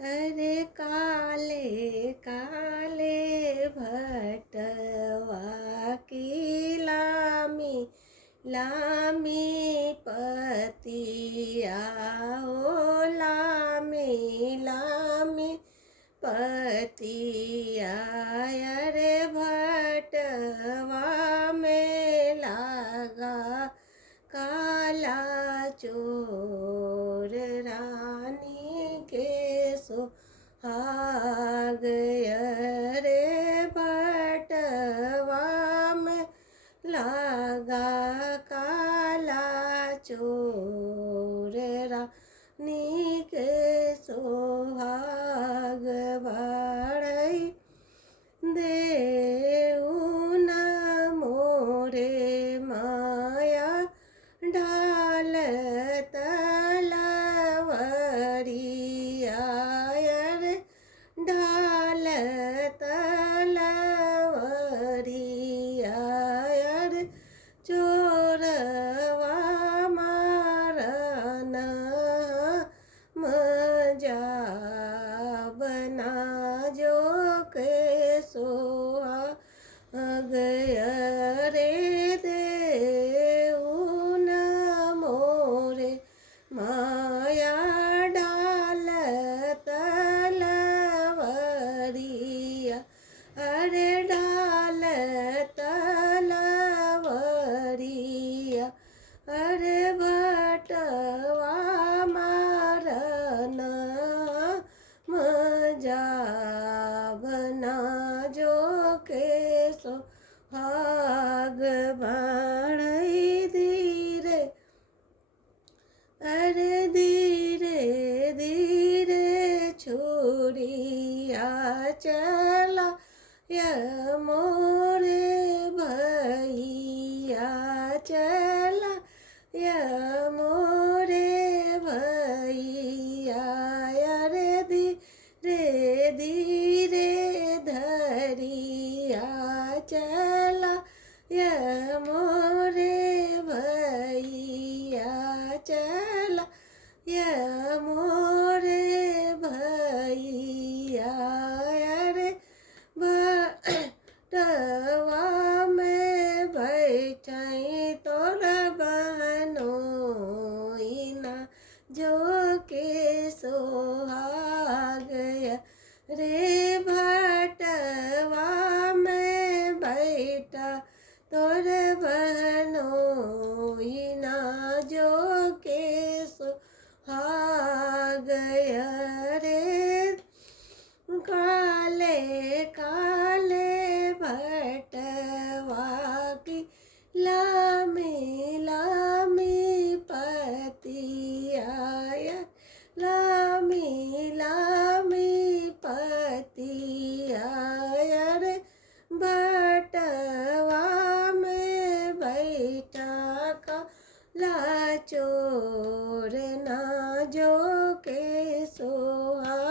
अरे काले काले भटवा की लामी लामी पतिया ओ लामी लामी पतिया अरे भटवा में लगा काला चोर रानी के सुहाग रे बटवा में लगा काला चोर रानी के सुहाग बढ़ई देऊ न मोरे माया ढाल तलवरिया रे ढाल तलवरिया रे चोरवा मारन मजा बना जो के सोहाग रे देऊ न मोरे माया डाल तलवरिया अरे डाल तलवरिया अरे भटवा मारन मजा बना जो के सोहाग बढ़ई धीरे अरे धीरे धीरे छुरिया चला या मोरे भैया चला या मोरे भैया अरे धीरे धीरे धरिया चला या मोरे भैया चला या मोरे भैया अरे भटवा में बैठाई तोर बहनोइना जो के सोहाग रे भटवा में बैठा तोर बहनोइना जो के सोहाग रे काले काले भटवा की लामी लामी पतिया लामी लामी पतिया रे भटवा में बैठा काला चोर ना जो के सोहा